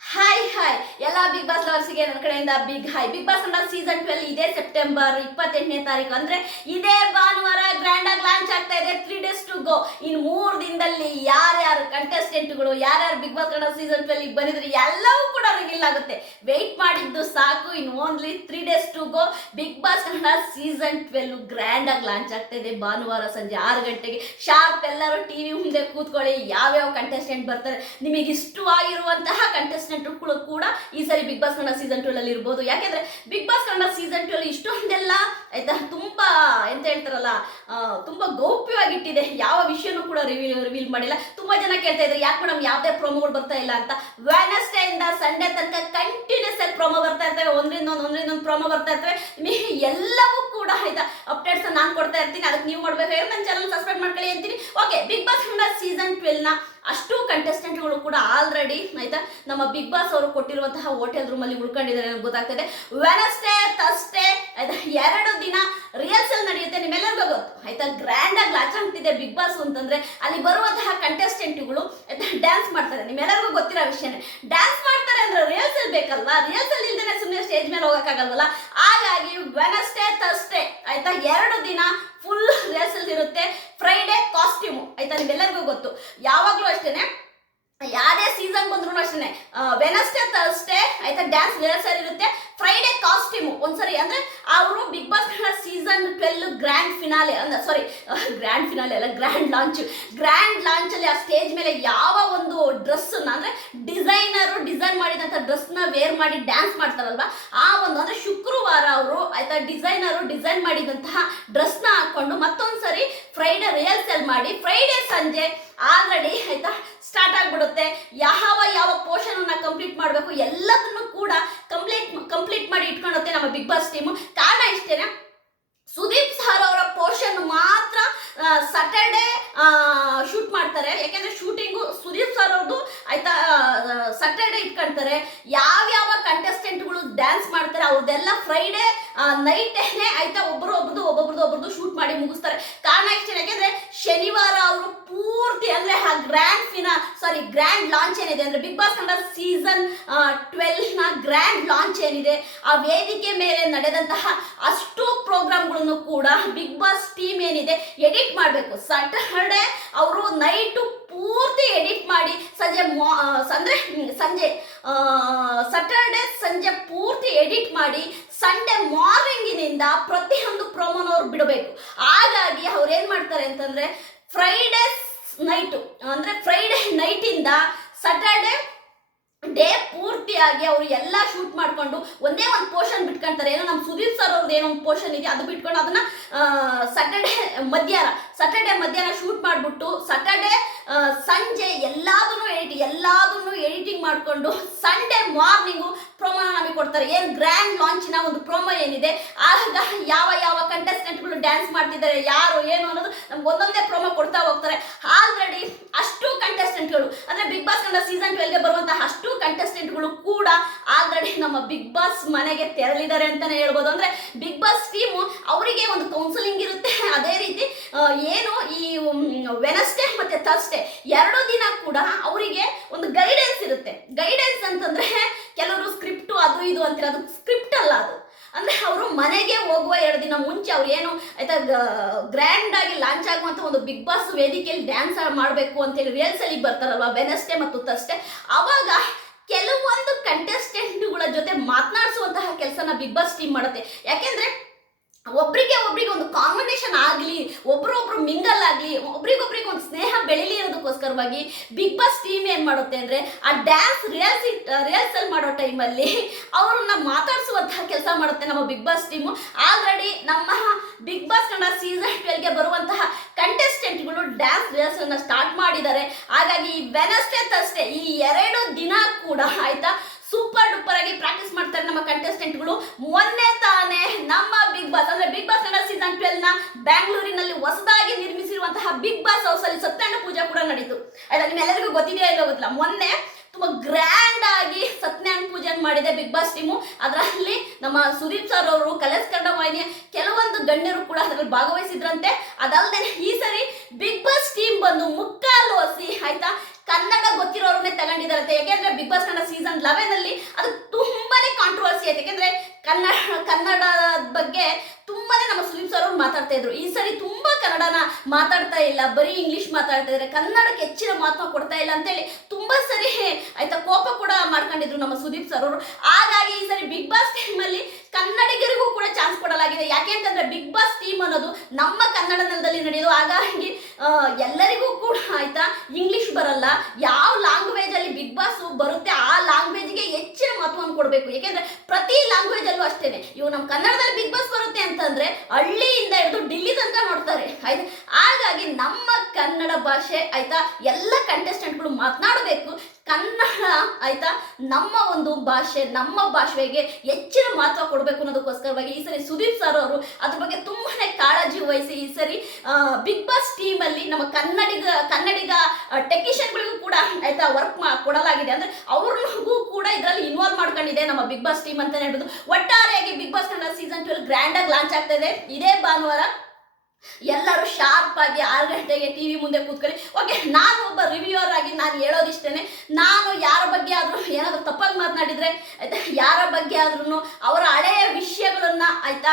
Hi. Big boss ಲವರ್ಸ್ಗೆ ನನ್ನ ಕಡೆಯಿಂದ big hi big boss Kannada season twelve ಇದೇ ಸೆಪ್ಟೆಂಬರ್ ಇಪ್ಪತ್ತೆಂಟನೇ ತಾರೀಕು. ಅಂದ್ರೆ ಇದೇ ಭಾನುವಾರ ಗ್ರ್ಯಾಂಡ್ ಆಗಿ ಲಾಂಚ್ ಆಗ್ತಾ ಇದೆ three days to go in ಮೂರು ದಿನದಲ್ಲಿ ಯಾರ್ಯಾರು ಕಂಟೆಸ್ಟೆಂಟ್ಗಳು ಯಾರ್ಯಾರು big boss Kannada season twelve ಬಂದಿದ್ರೆ ಎಲ್ಲವೂ ಕೂಡ ರಿವೀಲ್ ಆಗುತ್ತೆ. ವೆಯ್ಟ್ ಮಾಡಿದ್ದು ಸಾಕು in only three days to go big boss Kannada season twelve grand ಆಗಿ ಲಾಂಚ್ ಆಗ್ತಾ ಇದೆ ಭಾನುವಾರ ಸಂಜೆ ಆರು ಗಂಟೆಗೆ. ಶಾರ್ಪ್ ಎಲ್ಲರೂ ಟಿವಿ ಮುಂದೆ ಕೂತ್ಕೊಳ್ಳಿ, ಯಾವ್ಯಾವ ಕಂಟೆಸ್ಟೆಂಟ್ ಬರ್ತಾರೆ. ನಿಮಗೆ ಇಷ್ಟವಾಗಿರುವಂತಹ ಕಂಟೆಸ್ಟೆಂಟ್ಗಳು ಕೂಡ ಈ ಸರಿ big boss Kannada season twelve ಅಲ್ಲಿ ಇರ್ಬೋದು. ಯಾಕೆಂದ್ರೆ big boss Kannada season twelve ಇಷ್ಟೊಂದೆಲ್ಲ, ಆಯ್ತಾ, ತುಂಬಾ ಎಂತ ಹೇಳ್ತಾರಲ್ಲ ತುಂಬಾ ಗೌಪ್ಯವಾಗಿಟ್ಟಿದೆ. ಯಾವ ವಿಷಯನೂ ಕೂಡ ರಿವೀಲ್ ರಿವೀಲ್ ಮಾಡಿಲ್ಲ. ತುಂಬಾ ಜನ ಕೇಳ್ತಾ ಇದ್ದಾರೆ ಯಾಕೆ ಮೇಡಮ್ ಯಾವ್ದೇ ಪ್ರೊಮೋಗಳು ಬರ್ತಾ ಇಲ್ಲ ಅಂತ. ವೆನಸ್ಡೇ ಇಂದ ಸಂಡೇ ತನಕ ಕಂಟಿನ್ಯೂಸ್ ಆಗಿ ಪ್ರೊಮೋ ಬರ್ತಾ ಇರ್ತವೆ. ಒಂದ್ರಿಂದ ಒಂದು ಒಂದ್ರಿಂದ ಒಂದು ಪ್ರೊಮೋ ಬರ್ತಾ ಇರ್ತವೆ. ಎಲ್ಲವೂ ಕೂಡ, ಆಯ್ತಾ ಅಪ್ಡೇಟ್ಸ್ ನಾನು ಕೊಡ್ತಾ ಇರ್ತೀನಿ. ಅದಕ್ಕೆ ನೀವು ಮಾಡ್ಬೇಕಾದ್ರೆ ನನ್ನ ಚಾನಲ್ ಸಬ್ಸ್ಕ್ರೈಬ್ ಮಾಡ್ಕೊಳ್ಳಿ ಅಂತೀನಿ. ಓಕೆ ಬಿಗ್ ಬಾಸ್ ಕನ್ನಡ ಸೀಸನ್ನ ಅಷ್ಟು ಕಂಟೆಸ್ಟೆಂಟ್ಗಳು ಕೂಡ ಆಲ್ರೆಡಿ ಆಯ್ತಾ? ನಮ್ಮ ಬಿಗ್ ಬಾಸ್ ಅವರು ಕೊಟ್ಟಿರುವಂತಹ ಹೋಟೆಲ್ ಅಲ್ಲಿ ಉಳ್ಕೊಂಡಿದ್ದಾರೆ ನನಗೆ ಗೊತ್ತಾಗ್ತದೆ. ವೆನಸ್ಡೇ ತಸ್ಡೇ ಆಯ್ತಾ? ಎರಡು ದಿನ ರಿಹರ್ಸಲ್ ನಡೆಯುತ್ತೆ. ನಿಮ್ಮೆಲ್ಲರಿಗೂ ಗೊತ್ತು. ಆಯ್ತಾ? ಗ್ರ್ಯಾಂಡ್ ಆಗಿ ಲಾಚಾಗ್ತಿದೆ ಬಿಗ್ ಬಾಸ್ ಅಂತಂದ್ರೆ ಅಲ್ಲಿ ಬರುವಂತಹ ಕಂಟೆಸ್ಟೆಂಟ್ಗಳು ಆಯ್ತಾ? ಡ್ಯಾನ್ಸ್ ಮಾಡ್ತಾರೆ. ನಿಮ್ಮೆಲ್ಲರಿಗೂ ಗೊತ್ತಿರೋ ವಿಷಯನೇ. ಡ್ಯಾನ್ಸ್ ಮಾಡ್ತಾರೆ ಅಂದ್ರೆ ರಿಹರ್ಸಲ್ ಬೇಕಲ್ವಾ? ರಿಹರ್ಸಲ್ ಇಲ್ದೇನೆ ಸುಮ್ಮನೆ ಸ್ಟೇಜ್ ಮೇಲೆ ಹೋಗಕ್ಕಾಗಲ್ವಲ್ಲ? ಹಾಗಾಗಿ ವೆನಸ್ಡೇ ತರ್ಸ್ಡೇ ಆಯ್ತಾ ಎರಡು ದಿನ ಫುಲ್ ರಿಹರ್ಸಲ್ ಇರುತ್ತೆ ಫ್ರೈಡೇ ಕಾಸ್ಟ್ಯೂಮು ಆಯ್ತಾ ನಿಮ್ಮೆಲ್ಲರಿಗೂ ಗೊತ್ತು ಯಾವಾಗಲೂ ಅಷ್ಟೇನೆ ಯಾವುದೇ ಸೀಸನ್ ಬಂದ್ರು ಅಷ್ಟೇ ವೆನಸ್ಡೇ ತರ್ಸ್ಡೇ ಆಯ್ತಾ ಡ್ಯಾನ್ಸ್ ರಿಹರ್ಸಲ್ ಇರುತ್ತೆ ಫ್ರೈಡೇ ಕಾಸ್ಟ್ಯೂಮ್ ಒಂದ್ಸರಿ ಅಂದ್ರೆ ಅವರು big boss season twelve grand finale ಅಂದ್ರೆ ಸಾರಿ ಗ್ರ್ಯಾಂಡ್ ಫಿನಾಲೆ ಅಲ್ಲ ಗ್ರ್ಯಾಂಡ್ ಲಾಂಚ್ ಗ್ರ್ಯಾಂಡ್ ಲಾಂಚ್ ಅಲ್ಲಿ ಆ ಸ್ಟೇಜ್ ಮೇಲೆ ಯಾವ ಒಂದು ಡ್ರೆಸ್ ಅಂದ್ರೆ ಡಿಸೈನರ್ ಡಿಸೈನ್ ಮಾಡಿದಂತ ಡ್ರೆಸ್ನ ವೇರ್ ಮಾಡಿ ಡ್ಯಾನ್ಸ್ ಮಾಡ್ತಾರಲ್ವಾ? ಆ ಒಂದು ಅಂದ್ರೆ ಶುಕ್ರವಾರ ಅವರು ಆಯ್ತಾ ಡಿಸೈನರು ಡಿಸೈನ್ ಮಾಡಿದಂತಹ ಡ್ರೆಸ್ನ ಹಾಕೊಂಡು ಮತ್ತೊಂದ್ಸರಿ ಫ್ರೈಡೇ ರಿಹರ್ಸಲ್ ಮಾಡಿ ಫ್ರೈಡೇ ಸಂಜೆ ಆಲ್ರೆಡಿ ಆಯ್ತಾ ಸ್ಟಾರ್ಟ್ ಆಗ್ಬಿಡುತ್ತೆ. ಯಾವ ಯಾವ ಪೋರ್ಷನ್ ಕಂಪ್ಲೀಟ್ ಮಾಡಬೇಕು, ಎಲ್ಲದನ್ನು ಕೂಡ ಕಂಪ್ಲೀಟ್ ಕಂಪ್ಲೀಟ್ ಮಾಡಿ ಇಟ್ಕೊಂಡತ್ತೆ ನಮ್ಮ ಬಿಗ್ ಬಾಸ್ ಟೀಮು ಕಾರಣ ಇಷ್ಟೇನೆ? ಸುದೀಪ್ ಸರ್ ಅವರ ಪೋರ್ಷನ್ ಮಾತ್ರ ಸಟರ್ಡೆ ಶೂಟ್ ಮಾಡ್ತಾರೆ. ಯಾಕೆಂದ್ರೆ ಶೂಟಿಂಗು ಸುದೀಪ್ ಸರ್ ಅವ್ರದ್ದು ಆಯ್ತಾ ಸಟರ್ಡೆ ಇಟ್ಕೊಳ್ತಾರೆ ಯಾವ್ಯಾವ ಕಂಟೆಸ್ಟೆಂಟ್ಗಳು ಡ್ಯಾನ್ಸ್ ಮಾಡ್ತಾರೆ, ಅವ್ರದ್ದೆಲ್ಲ ಫ್ರೈಡೇ ನೈಟೇನೆ ಆಯ್ತಾ ಒಬ್ಬರು ಒಬ್ರದ್ದು, ಒಬ್ಬೊಬ್ರದ್ದು, ಒಬ್ರದ್ದು ಶೂಟ್ ಮಾಡಿ ಮುಗಿಸ್ತಾರೆ. ಕಾರಣ ಇಷ್ಟೇ ಯಾಕೆಂದ್ರೆ ಶನಿವಾರ ಅವರು ಪೂರ್ತಿ ಅಂದ್ರೆ ಆ ಗ್ರ್ಯಾಂಡ್ ಫಿನಾ ಸಾರಿ ಗ್ರ್ಯಾಂಡ್ ಲಾಂಚ್ ಏನಿದೆ ಅಂದ್ರೆ ಬಿಗ್ ಬಾಸ್ ಕನ್ನಡ ಸೀಸನ್ನ ಗ್ರ್ಯಾಂಡ್ ಲಾಂಚ್ ಏನಿದೆ, ಆ ವೇದಿಕೆ ಮೇಲೆ ನಡೆದಂತಹ ಅಷ್ಟು ಪ್ರೋಗ್ರಾಮ್ಗಳನ್ನು ಕೂಡ ಬಿಗ್ ಬಾಸ್ ಟೀಮ್ ಏನಿದೆ ಎಡಿಟ್ ಮಾಡಬೇಕು. ಸ್ಯಾಟರ್ಡೇ ಅವರು ನೈಟು ಪೂರ್ತಿ ಎಡಿಟ್ ಮಾಡಿ ಸಂಜೆ ಅಂದ್ರೆ ಸಂಜೆ ಸಟರ್ಡೆ ಸಂಜೆ ಪೂರ್ತಿ ಎಡಿಟ್ ಮಾಡಿ ಸಂಡೇ ಮಾರ್ನಿಂಗಿನಿಂದ ಪ್ರತಿಯೊಂದು ಪ್ರೋಮೋನವ್ರು ಬಿಡಬೇಕು. ಹಾಗಾಗಿ ಅವ್ರು ಏನು ಮಾಡ್ತಾರೆ ಅಂತಂದ್ರೆ ಫ್ರೈಡೇ ನೈಟು ಅಂದ್ರೆ ಫ್ರೈಡೇ ನೈಟಿಂದ ಸಟರ್ಡೇ ಡೇ ಪೂರ್ತಿಯಾಗಿ ಅವರು ಎಲ್ಲ ಶೂಟ್ ಮಾಡ್ಕೊಂಡು ಒಂದೇ ಒಂದು ಪೋರ್ಷನ್ ಬಿಟ್ಕೊಂತಾರೆ. ಏನೋ ನಮ್ಮ ಸುದೀಪ್ ಸರ್ ಅವ್ರದ್ದು ಏನೋ ಒಂದು ಪೋರ್ಷನ್ ಇದೆ, ಅದು ಬಿಟ್ಕೊಂಡು ಅದನ್ನ ಸಟರ್ಡೆ ಮಧ್ಯಾಹ್ನ ಸಟರ್ಡೆ ಮಧ್ಯಾಹ್ನ ಶೂಟ್ ಮಾಡಿಬಿಟ್ಟು ಸಟರ್ಡೆ ಸಂಜೆ ಎಲ್ಲದನ್ನು ಎಡಿಟ್ ಎಲ್ಲಾದನ್ನು ಎಡಿಟಿಂಗ್ ಮಾಡಿಕೊಂಡು ಸಂಡೇ ಮಾರ್ನಿಂಗು ಪ್ರೊಮೋ ನಮಗೆ ಕೊಡ್ತಾರೆ. ಏನು ಗ್ರ್ಯಾಂಡ್ ಲಾಂಚಿನ ಒಂದು ಪ್ರೋಮೋ ಏನಿದೆ, ಆಗ ಯಾವ ಯಾವ ಕಂಟೆಸ್ಟೆಂಟ್ಗಳು ಡ್ಯಾನ್ಸ್ ಮಾಡ್ತಿದ್ದಾರೆ, ಯಾರು, ಏನು ಅನ್ನೋದು ನಮ್ಗೆ ಒಂದೊಂದೇ ಪ್ರೋಮೋ ಕೊಡ್ತಾ ಹೋಗ್ತಾರೆ ಆಲ್ರೆಡಿ ಅಷ್ಟು ಕಂಟೆಸ್ಟೆಂಟ್ಗಳು ಅಂದ್ರೆ ಬಿಗ್ ಬಾಸ್ ಕನ್ನಡ ಸೀಸನ್ ಟ್ವೆಲ್ಗೆ ಬರುವಂತಹ ಅಷ್ಟು ಕಂಟೆಸ್ಟೆಂಟ್ಗಳು ಕೂಡ ಆಲ್ರೆಡಿ ನಮ್ಮ ಬಿಗ್ ಬಾಸ್ ಮನೆಗೆ ತೆರಳಿದ್ದಾರೆ ಅಂತಾನೆ ಹೇಳ್ಬೋದು. ಅಂದ್ರೆ ಬಿಗ್ ಬಾಸ್ ಟೀಮು ಅವರಿಗೆ ಒಂದು ಕೌನ್ಸಿಲಿಂಗ್ ಇರುತ್ತೆ. ಅದೇ ರೀತಿ ಏನು ಈ ವೆನಸ್ಡೇ ಮತ್ತೆ ಥರ್ಸ್ಡೇ ಎರಡು ದಿನ ಕೂಡ ಅವರಿಗೆ ಒಂದು ಗೈಡೆನ್ಸ್ ಇರುತ್ತೆ. ಗೈಡೆನ್ಸ್ ಅಂತಂದ್ರೆ ಕೆಲವರು ಸ್ಕ್ರಿಪ್ಟು ಅದು ಇದು ಅಂತೀರ ಅದು ಸ್ಕ್ರಿಪ್ಟ್ ಅಲ್ಲ ಅದು. ಅಂದ್ರೆ ಅವರು ಮನೆಗೆ ಹೋಗುವ ಎರಡು ದಿನ ಮುಂಚೆ ಅವ್ರು ಏನು, ಆಯ್ತಾ ಗ್ರ್ಯಾಂಡ್ ಆಗಿ ಲಾಂಚ್ ಆಗುವಂತ ಒಂದು ಬಿಗ್ ಬಾಸ್ ವೇದಿಕೆಯಲ್ಲಿ ಡ್ಯಾನ್ಸ್ ಮಾಡಬೇಕು ಅಂತೇಳಿ ಅಲ್ಲಿ ಬರ್ತಾರಲ್ವಾ? ವೆನಸ್ಡೇ ಮತ್ತು ತರ್ಸ್ಡೇ ಅವಾಗ ಕೆಲವೊಂದು ಕಂಟೆಸ್ಟೆಂಟ್ಗಳ ಜೊತೆ ಮಾತನಾಡಿಸುವಂತಹ ಕೆಲಸನ ಬಿಗ್ ಬಾಸ್ ಟೀಮ್ ಮಾಡುತ್ತೆ. ಯಾಕೆಂದ್ರೆ ಒಬ್ರಿಗೆ ಒಬ್ರಿಗೆ ಒಂದು ಕಾಂಬಿನೇಷನ್ ಆಗಲಿ, ಒಬ್ರೊಬ್ರು ಮಿಂಗಲ್ ಆಗಲಿ, ಒಬ್ರಿಗೊಬ್ರಿಗೆ ಒಂದು ಸ್ನೇಹ ಬೆಳಿಲಿ ಅನ್ನೋದಕ್ಕೋಸ್ಕರವಾಗಿ ಬಿಗ್ ಬಾಸ್ ಟೀಮ್ ಏನು ಮಾಡುತ್ತೆ ಅಂದರೆ ಆ ಡ್ಯಾನ್ಸ್ ರಿಹರ್ಸಿ ರಿಹರ್ಸಲ್ ಮಾಡೋ ಟೈಮಲ್ಲಿ ಅವ್ರನ್ನ ಮಾತಾಡಿಸುವಂತಹ ಕೆಲಸ ಮಾಡುತ್ತೆ ನಮ್ಮ ಬಿಗ್ ಬಾಸ್ ಟೀಮು ಆಲ್ರೆಡಿ ನಮ್ಮ ಬಿಗ್ ಬಾಸ್ ಕನ್ನಡ ಸೀಸನ್ ಟ್ವೆಲ್ಗೆ ಬರುವಂತಹ ರಿಹರ್ಸಲ್ನ ಸ್ಟಾರ್ಟ್ ಮಾಡಿದ್ದಾರೆ. ಹಾಗಾಗಿ ಈ ವೆನಸ್ಡೇ ತರ್ಸ್ಡೇ ಈ ಎರಡು ದಿನ ಕೂಡ ಆಯ್ತಾ? ಸೂಪರ್ ಡೂಪರ್ ಆಗಿ ಪ್ರಾಕ್ಟೀಸ್ ಮಾಡ್ತಾರೆ ನಮ್ಮ ಕಂಟೆಸ್ಟೆಂಟ್ಗಳು ಮೊನ್ನೆ ತಾನೇ ನಮ್ಮ ಬಿಗ್ ಬಾಸ್ ಅಂದ್ರೆ ಬಿಗ್ ಬಾಸ್ ಕನ್ನಡ ಸೀಸನ್ ಟ್ವೆಲ್ನ ಬ್ಯಾಂಗ್ಳೂರಿನಲ್ಲಿ ಹೊಸದಾಗಿ ನಿರ್ಮಿಸಿರುವಂತಹ ಬಿಗ್ ಬಾಸ್ ಹೌಸ್ ಅಲ್ಲಿ ಸತ್ಯನಾರಾಯಣ ಪೂಜೆ ಕೂಡ ನಡೀತು. ಆಯ್ತಾ, ನಿಮ್ಮೆಲ್ಲರಿಗೂ ಗೊತ್ತಿದೆಯಾ ಇಲ್ಲೋ ಗೊತ್ತಿಲ್ಲ. ಮೊನ್ನೆ ತುಂಬಾ ಗ್ರ್ಯಾಂಡ್ ಆಗಿ ಸತ್ಯನಾರಾಯಣ ಪೂಜೆ ಮಾಡಿದೆ ಬಿಗ್ ಬಾಸ್ ಟೀಮು ಅದರಲ್ಲಿ ನಮ್ಮ ಸುದೀಪ್ ಸರ್ ಅವರು ಕಲರ್ಸ್ ಕನ್ನಡ ವಾಹಿನಿಯ ಕೆಲವೊಂದು ಗಣ್ಯರು ಕೂಡ ಅದರಲ್ಲಿ ಭಾಗವಹಿಸಿದ್ರಂತೆ. ಅದಲ್ಲದೆ ಈ ಸರಿ ಬಿಗ್ ಬಾಸ್ ಟೀಮ್ ಬಂದು ಮುಕ್ಕಾಲು ಹಸಿ ಆಯ್ತಾ? ಕನ್ನಡ ಗೊತ್ತಿರೋರನ್ನೇ ತಗೊಂಡಿದ್ದಾರಂತೆ. ಯಾಕೆಂದ್ರೆ big boss Kannada season eleven ಅಲ್ಲಿ ಅದು ತುಂಬಾನೇ ಕಾಂಟ್ರವರ್ಸಿ ಆಯ್ತು. ಯಾಕೆಂದ್ರೆ ಕನ್ನಡ, ಕನ್ನಡದ ಬಗ್ಗೆ ತುಂಬಾನೇ ನಮ್ಮ ಸುದೀಪ್ ಸರ್ ಅವ್ರು ಮಾತಾಡ್ತಾ ಇದ್ರು. ಈ ಸರಿ ತುಂಬಾ ಕನ್ನಡನ ಮಾತಾಡ್ತಾ ಇಲ್ಲ. ಬರೀ ಇಂಗ್ಲಿಷ್ ಮಾತಾಡ್ತಾ ಇದ್ದಾರೆ ಕನ್ನಡಕ್ಕೆ ಹೆಚ್ಚಿನ ಮಹತ್ವ ಕೊಡ್ತಾ ಇಲ್ಲ ಅಂತೇಳಿ ತುಂಬಾ ಸರಿ ಆಯ್ತಾ ಕೋಪ ಕೂಡ ಮಾಡ್ಕೊಂಡಿದ್ರು ನಮ್ಮ ಸುದೀಪ್ ಸರ್ ಅವರು. ಹಾಗಾಗಿ ಈ ಸರಿ ಬಿಗ್ ಬಾಸ್ ಟೀಮ್ ಅಲ್ಲಿ ಕನ್ನಡಿಗರಿಗೂ ಕೂಡ ಚಾನ್ಸ್ ಕೊಡಲಾಗಿದೆ ಯಾಕೆ ಅಂತಂದ್ರೆ ಬಿಗ್ ಬಾಸ್ ಟೀಮ್ ಅನ್ನೋದು ನಮ್ಮ ನೆಲದಲ್ಲಿ ನಡೆಯೋದು. ಹಾಗಾಗಿ ಎಲ್ಲರಿಗೂ ಕೂಡ ಆಯ್ತಾ ಇಂಗ್ಲಿಷ್ ಬರಲ್ಲ. ಯಾವ ಲ್ಯಾಂಗ್ವೇಜ್ ಅಲ್ಲಿ ಬಿಗ್ ಬಾಸ್ ಬರುತ್ತೆ, ಆ ಲ್ಯಾಂಗ್ವೇಜ್ಗೆ ಹೆಚ್ಚಿನ ಮಹತ್ವವನ್ನು ಕೊಡಬೇಕು. ಯಾಕೆಂದ್ರೆ ಪ್ರತಿ ಲ್ಯಾಂಗ್ವೇಜ್ ಅಲ್ಲೂ ಅಷ್ಟೇನೆ. ಇವು ನಮ್ಮ ಕನ್ನಡದಲ್ಲಿ ಬಿಗ್ ಬಾಸ್ ಬರುತ್ತೆ ಅಂತಂದ್ರೆ, ಹಳ್ಳಿಯಿಂದ ಹಿಡಿದು ಡಿಲ್ಲಿ ತನಕ ನೋಡ್ತಾರೆ. ಆಯ್ತಾ? ಹಾಗಾಗಿ ನಮ್ಮ ಕನ್ನಡ ಭಾಷೆ, ಆಯ್ತಾ, ಎಲ್ಲ ಕಂಟೆಸ್ಟೆಂಟ್ಗಳು ಮಾತನಾಡಬೇಕು. ಕನ್ನಡ, ಆಯ್ತಾ? ನಮ್ಮ ಒಂದು ಭಾಷೆ, ನಮ್ಮ ಭಾಷೆಗೆ ಹೆಚ್ಚಿನ ಮಹತ್ವ ಕೊಡಬೇಕು ಅನ್ನೋದಕ್ಕೋಸ್ಕರವಾಗಿ ಈ ಸರಿ ಸುದೀಪ್ ಸರ್ ಅವರು ಅದ್ರ ಬಗ್ಗೆ ತುಂಬಾನೇ ಕಾಳಜಿ ವಹಿಸಿ ಈ ಸರಿ ಬಿಗ್ ಬಾಸ್ ಟೀಮ್ ಅಲ್ಲಿ ನಮ್ಮ ಕನ್ನಡಿಗ ಕನ್ನಡಿಗ ಟೆಕ್ನಿಷಿಯನ್ಗಳಿಗೂ ಕೂಡ, ಆಯ್ತಾ ವರ್ಕ್ ಕೊಡಲಾಗಿದೆ. ಅಂದ್ರೆ ಅವ್ರಿಗೂ ಕೂಡ ಇದರಲ್ಲಿ ಇನ್ವಾಲ್ವ್ ಮಾಡ್ಕೊಂಡಿದೆ ನಮ್ಮ ಬಿಗ್ ಬಾಸ್ ಟೀಮ್ ಅಂತ ಹೇಳ್ಬೋದು. ಒಟ್ಟಾರೆಯಾಗಿ Bigg Boss Kannada season twelve grand ಆಗಿ ಲಾಂಚ್ ಆಗ್ತಾ ಇದೆ. ಇದೇ ಭಾನುವಾರ ಎಲ್ಲರೂ ಶಾರ್ಪ್ ಆಗಿ ಆರು ಗಂಟೆಗೆ ಟಿವಿ ಮುಂದೆ ಕೂತ್ಕೊಳ್ಳಿ. ಓಕೆ ನಾನು ಒಬ್ಬ ರಿವ್ಯೂವರ್ ಆಗಿ ನಾನು ಹೇಳೋದಿಷ್ಟೇನೆ. ನಾನು ಯಾರ ಬಗ್ಗೆ ಆದ್ರೂ ಏನಾದರೂ ತಪ್ಪಾಗಿ ಮಾತನಾಡಿದ್ರೆ, ಯಾರ ಬಗ್ಗೆ ಆದ್ರೂ ಅವರ ಹಳೆಯ ವಿಷಯಗಳನ್ನ ಆಯ್ತಾ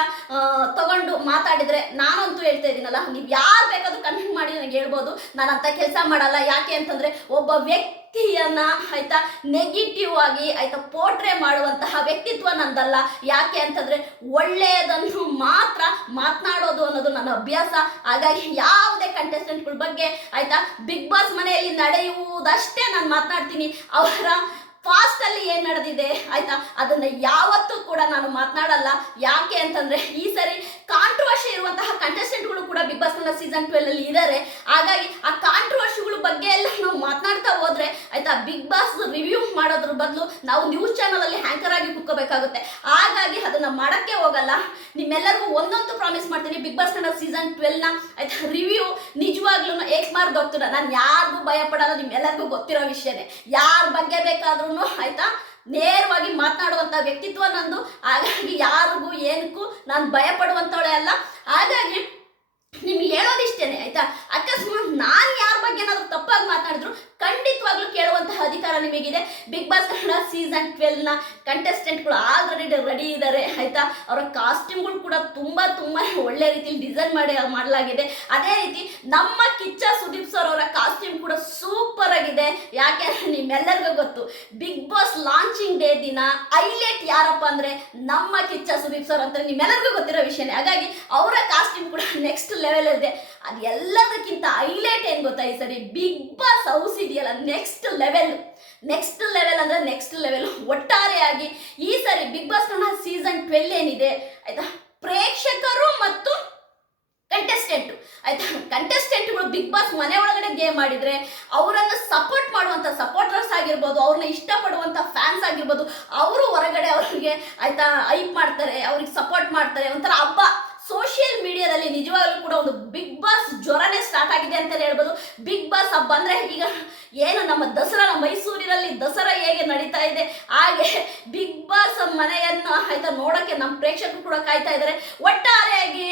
ತಗೊಂಡು ಮಾತಾಡಿದ್ರೆ ನಾನಂತೂ ಹೇಳ್ತಾ ಇದ್ದೀನಲ್ಲ, ನೀವು ಯಾರು ಬೇಕಾದ್ರೂ ಕಮೆಂಟ್ ಮಾಡಿ ನನಗೆ ಹೇಳ್ಬೋದು. ನಾನು ಅಂತ ಕೆಲಸ ಮಾಡಲ್ಲ. ಯಾಕೆ ಅಂತಂದ್ರೆ ಒಬ್ಬ ವ್ಯಕ್ತಿಯನ್ನ ಆಯ್ತಾ ನೆಗೆಟಿವ್ ಆಗಿ ಆಯ್ತಾ ಪೋಟ್ರೆ ಮಾಡುವಂತಹ ವ್ಯಕ್ತಿತ್ವ ನಂದಲ್ಲ. ಯಾಕೆ ಅಂತಂದ್ರೆ ಒಳ್ಳೆಯದನ್ನು ಮಾತ್ರ ಮಾತನಾಡೋದು ಅನ್ನೋದು ನನ್ನ ಅಭ್ಯಾಸ. ಹಾಗಾಗಿ ಯಾವುದೇ ಕಂಟೆಸ್ಟೆಂಟ್ಗಳ ಬಗ್ಗೆ ಆಯ್ತಾ, ಬಿಗ್ ಬಾಸ್ ಮನೆಯಲ್ಲಿ ನಡೆಯುವುದಷ್ಟೇ ನಾನು ಮಾತನಾಡ್ತೀನಿ. ಅವರ ಫಾಸ್ಟ್ ಅಲ್ಲಿ ಏನ್ ನಡೆದಿದೆ, ಆಯ್ತಾ? ಅದನ್ನ ಯಾವತ್ತೂ ಕೂಡ ನಾನು ಮಾತನಾಡಲ್ಲ. ಯಾಕೆ ಅಂತಂದ್ರೆ, ಈ ಸರಿ ಕಾಂಟ್ರವರ್ಷಿ ಇರುವಂತಹ ಕಂಟೆಸ್ಟೆಂಟ್ಗಳು ಕೂಡ Bigg Boss Kannada season twelve ಅಲ್ಲಿ ಇದ್ದಾರೆ ಹಾಗಾಗಿ ಆ ಕಾಂಟ್ರವರ್ಷಿಗಳ ಬಗ್ಗೆ ಎಲ್ಲ ನಾವು ಮಾತನಾಡ್ತಾ ಹೋದ್ರೆ ಆಯ್ತಾ ಬಿಗ್ ಬಾಸ್ ರಿವ್ಯೂ ಮಾಡೋದ್ರ ಬದಲು ನಾವು ನ್ಯೂಸ್ ಚಾನಲ್ ಅಲ್ಲಿ ಹ್ಯಾಂಕರ್ ಆಗಿ ಕುತ್ಕೋಬೇಕಾಗುತ್ತೆ. ಹಾಗಾಗಿ ಅದನ್ನ ಮಾಡಕ್ಕೆ ಹೋಗಲ್ಲ. ನಿಮ್ಮೆಲ್ಲರಿಗೂ ಒಂದೊಂದು ಪ್ರಾಮಿಸ್ ಮಾಡ್ತೀನಿ ಬಿಗ್ ಬಾಸ್ ಕನ್ನಡ ಸೀಸನ್ ಟ್ವೆಲ್ನ ಆಯ್ತಾ ರಿವ್ಯೂ ನಿಜವಾಗ್ಲೂ ಏಕ್ ಮಾರ್ಕ್ ಹೋಗ್ತೀರ ನಾನು ಯಾರಿಗೂ ಭಯ ಪಡಲ್ಲ, ನಿಮ್ಮೆಲ್ಲರಿಗೂ ಗೊತ್ತಿರೋ ವಿಷಯನೇ. ಯಾರ ಬಗ್ಗೆ ಬೇಕಾದ್ರೂ ಆಯ್ತಾ, ನೇರವಾಗಿ ಮಾತನಾಡುವಂತ ವ್ಯಕ್ತಿತ್ವ ನಂದು. ಹಾಗಾಗಿ ಯಾರಿಗೂ ಏನಕ್ಕೂ ನಾನು ಭಯ ಪಡುವಂತವಳೆ ಅಲ್ಲ. ಹಾಗಾಗಿ ನಿಮ್ಗೆ ಹೇಳೋದಿಷ್ಟೇನೆ ಆಯ್ತಾ? ಅಕಸ್ಮಾತ್ ನಾನು ಯಾರ ಬಗ್ಗೆ ಏನಾದರೂ ತಪ್ಪಾಗಿ ಮಾತನಾಡಿದ್ರು ಖಂಡಿತವಾಗ್ಲೂ ಕೇಳುವಂತಹ ಅಧಿಕಾರ ನಿಮಗಿದೆ. ಬಿಗ್ ಬಾಸ್ ಕನ್ನಡ ಸೀಸನ್ ಟ್ವೆಲ್ನ ಕಂಟೆಸ್ಟೆಂಟ್ಗಳು ಆಲ್ರೆಡಿ ರೆಡಿ ಇದ್ದಾರೆ ಆಯ್ತಾ? ಅವರ ಕಾಸ್ಟ್ಯೂಮ್ಗಳು ಕೂಡ ತುಂಬಾ ತುಂಬಾ ಒಳ್ಳೆ ರೀತಿಯಲ್ಲಿ ಡಿಸೈನ್ ಮಾಡಿ, ಮಾಡಲಾಗಿದೆ. ಅದೇ ರೀತಿ ನಮ್ಮ ಕಿಚ್ಚ ಸುದೀಪ್ ಸರ್ ಅವರ ಕಾಸ್ಟ್ಯೂಮ್ ಕೂಡ ಸೂಪರ್ ಆಗಿದೆ. ಯಾಕೆ ನಿಮ್ಮೆಲ್ಲರಿಗೂ ಗೊತ್ತು ಬಿಗ್ ಬಾಸ್ ಲಾಂಚಿಂಗ್ ಡೇ ದಿನ ಹೈಲೈಟ್ ಯಾರಪ್ಪ ಅಂದ್ರೆ ನಮ್ಮ ಕಿಚ್ಚ ಸುದೀಪ್ ಸರ್ ಅಂತ ನಿಮ್ಮೆಲ್ಲರಿಗೂ ಗೊತ್ತಿರೋ ವಿಷಯನೇ. ಹಾಗಾಗಿ ಅವರ ಕಾಸ್ಟ್ಯೂಮ್ ಕೂಡ ನೆಕ್ಸ್ಟ್ ಲೆವೆಲ್ ಇದೆ. ಅದು ಎಲ್ಲದಕ್ಕಿಂತ ಹೈಲೈಟ್ ಏನು ಗೊತ್ತಾ ಈ ಸರಿ? ಬಿಗ್ ಬಾಸ್ ಹೌಸ್ ಇದೆಯಲ್ಲ ನೆಕ್ಸ್ಟ್ ಲೆವೆಲ್ ನೆಕ್ಸ್ಟ್ ಲೆವೆಲ್ ಅಂದರೆ ನೆಕ್ಸ್ಟ್ ಲೆವೆಲ್ ಒಟ್ಟಾರೆಯಾಗಿ ಈ ಸರಿ Bigg Boss Kannada season twelve ಏನಿದೆ? ಆಯಿತಾ? ಪ್ರೇಕ್ಷಕರು ಮತ್ತು ಕಂಟೆಸ್ಟೆಂಟ್ ಆಯ್ತಾ? ಕಂಟೆಸ್ಟೆಂಟ್ಗಳು ಬಿಗ್ ಬಾಸ್ ಮನೆ ಒಳಗಡೆ ಗೇಮ್ ಮಾಡಿದ್ರೆ ಅವರನ್ನು ಸಪೋರ್ಟ್ ಮಾಡುವಂಥ ಸಪೋರ್ಟರ್ಸ್ ಆಗಿರ್ಬೋದು, ಅವ್ರನ್ನ ಇಷ್ಟಪಡುವಂಥ ಫ್ಯಾನ್ಸ್ ಆಗಿರ್ಬೋದು, ಅವರು ಹೊರಗಡೆ ಅವ್ರಿಗೆ, ಆಯ್ತಾ ಐಪ್ ಮಾಡ್ತಾರೆ, ಅವ್ರಿಗೆ ಸಪೋರ್ಟ್ ಮಾಡ್ತಾರೆ. ಒಂಥರ ಹಬ್ಬ. ಸೋಷಿಯಲ್ ಮೀಡಿಯಾದಲ್ಲಿ ನಿಜವಾಗ್ಲೂ ಕೂಡ ಒಂದು ಬಿಗ್ ಬಾಸ್ ಜ್ವರನೇ ಸ್ಟಾರ್ಟ್ ಆಗಿದೆ ಅಂತಲೇ ಹೇಳ್ಬೋದು. ಬಿಗ್ ಬಾಸ್ ಹಬ್ಬ ಅಂದ್ರೆ ಈಗ ಏನು ನಮ್ಮ ದಸರಾ ಮೈಸೂರಿನಲ್ಲಿ ದಸರಾ ಹೇಗೆ ನಡೀತಾ ಇದೆ, ಹಾಗೆ ಬಿಗ್ ಬಾಸ್ ಮನೆಯನ್ನು ಆಯ್ತಾ ನೋಡಕ್ಕೆ ನಮ್ಮ ಪ್ರೇಕ್ಷಕರು ಕೂಡ ಕಾಯ್ತಾ ಇದ್ದಾರೆ ಒಟ್ಟಾರೆಯಾಗಿ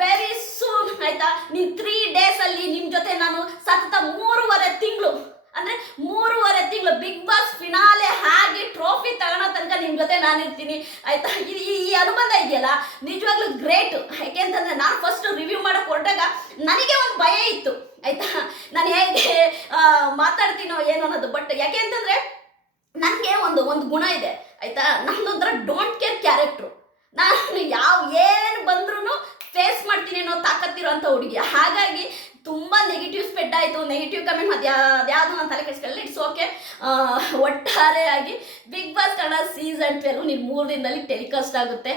ವೆರಿ ಸೂನ್ ಆಯ್ತಾ ನೀವು ತ್ರೀ ಡೇಸ್ ಅಲ್ಲಿ ನಿಮ್ ಜೊತೆ ನಾನು ಸತತ ಮೂರುವರೆ ತಿಂಗಳು, ಅಂದ್ರೆ ಮೂರುವರೆ ತಿಂಗಳು ಬಿಗ್ ಬಾಸ್ ಫಿನಾಲೆ ತನಕ ನಿಮ್ ಜೊತೆ ನಾನು ಇರ್ತೀನಿ, ಆಯ್ತಾ? ಇದು ಈ ಅನುಬಂಧ ಇದೆಯಲ್ಲ, ನಿಜವಾಗ್ಲೂ ಗ್ರೇಟ್ ಯಾಕೆಂತಂದ್ರೆ ನಾನು ಫಸ್ಟ್ ರಿವ್ಯೂ ಮಾಡಕ್ ಹೊರಟಾಗ ನನಗೆ ಒಂದು ಭಯ ಇತ್ತು, ಆಯ್ತಾ? ನಾನು ಹೇಗೆ ಮಾತಾಡ್ತೀನೋ ಏನೋ ಅನ್ನೋದು. ಬಟ್ ಯಾಕೆ ಅಂತಂದ್ರೆ ನನಗೆ ಒಂದು ಒಂದು ಗುಣ ಇದೆ, ಆಯ್ತಾ? ನನ್ನೊಂಥರ ಡೋಂಟ್ ಕೇರ್ ಕ್ಯಾರೆಕ್ಟ್ರು ನಾನು ಯಾವ, ಏನು ಬಂದ್ರೂ ಫೇಸ್ ಮಾಡ್ತೀನಿ ಅನ್ನೋ ತಾಕತ್ತಿರೋ ಅಂತ ಹುಡುಗಿ. ಹಾಗಾಗಿ ತುಂಬಾ ನೆಗೆಟಿವ್ ಸ್ಪೆಡ್ ಆಯಿತು ನೆಗೆಟಿವ್ ಕಮೆಂಟ್ ಮತ್ತೆ ಯಾವ್ದು ನಾನು ತಲೆ ಕೆಡಿಸ್ಕೊಳ್ಳಲ್ಲ ಇಟ್ಸ್ ಓಕೆ ಒಟ್ಟಾರೆಯಾಗಿ Bigg Boss Kannada season twelve ನೀವು ಮೂರು ದಿನದಲ್ಲಿ ಟೆಲಿಕಾಸ್ಟ್ ಆಗುತ್ತೆ.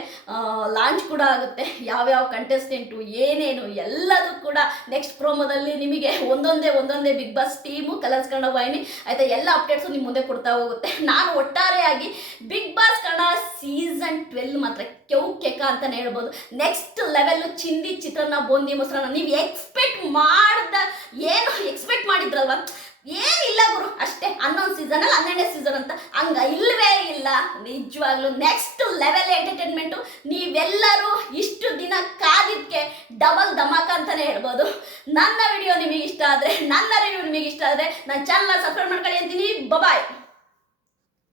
ಲಾಂಚ್ ಕೂಡ ಆಗುತ್ತೆ. ಯಾವ್ಯಾವ ಕಂಟೆಸ್ಟೆಂಟು ಏನೇನು, ಎಲ್ಲದೂ ಕೂಡ ನೆಕ್ಸ್ಟ್ ಪ್ರೋಮೋದಲ್ಲಿ ನಿಮಗೆ ಒಂದೊಂದೇ ಒಂದೊಂದೇ Bigg Boss team Colors Kannada ವಾಹಿನಿ ಆಯಿತಾ, ಎಲ್ಲ ಅಪ್ಡೇಟ್ಸು ನಿಮ್ಮ ಮುಂದೆ ಕೊಡ್ತಾ ಹೋಗುತ್ತೆ. ನಾನು ಒಟ್ಟಾರೆಯಾಗಿ Bigg Boss Kannada season twelve ಮಾತ್ರ ಕೆವು ಕೆಕ ಅಂತಲೇ ಹೇಳ್ಬೋದು. ನೆಕ್ಸ್ಟ್ ಲೆವೆಲ್ ಚಿಂದಿ ಚಿತ್ರಾನ್ನ, ಬೂಂದಿ ಮೊಸರನ್ನ ನೀವು ಎಕ್ಸ್ಪೆಕ್ಟ್ ಮಾಡ್ದ ಏನು ಎಕ್ಸ್ಪೆಕ್ಟ್ ಮಾಡಿದ್ರಲ್ವ? ಏನಿಲ್ಲ ಗುರು, ಅಷ್ಟೇ. ಹನ್ನೊಂದು ಸೀಸನ್ ಅಲ್ಲಿ, ಹನ್ನೆರಡನೇ ಸೀಸನ್ ಅಂತ. ಹಂಗ ಇಲ್ವೇ ಇಲ್ಲ. ನಿಜವಾಗ್ಲೂ ನೆಕ್ಸ್ಟ್ ಲೆವೆಲ್ ಎಂಟರ್ಟೈನ್ಮೆಂಟು ನೀವೆಲ್ಲರೂ ಇಷ್ಟು ದಿನ ಕಾದಿದ್ದಕ್ಕೆ ಡಬಲ್ ಧಮಾಕ ಅಂತಾನೆ ಹೇಳ್ಬೋದು. ನನ್ನ ವಿಡಿಯೋ ನಿಮಗೆ ಇಷ್ಟ ಆದರೆ, ನನ್ನ ರಿವ್ಯೂ ನಿಮಗೆ ಇಷ್ಟ ಆದರೆ, ನನ್ನ ಚಾನಲ್ ಸಬ್ಸ್ಕ್ರೈಬ್ ಮಾಡ್ಕೊಳ್ಳಿ ಅಂತೀನಿ. ಬಬಾಯ್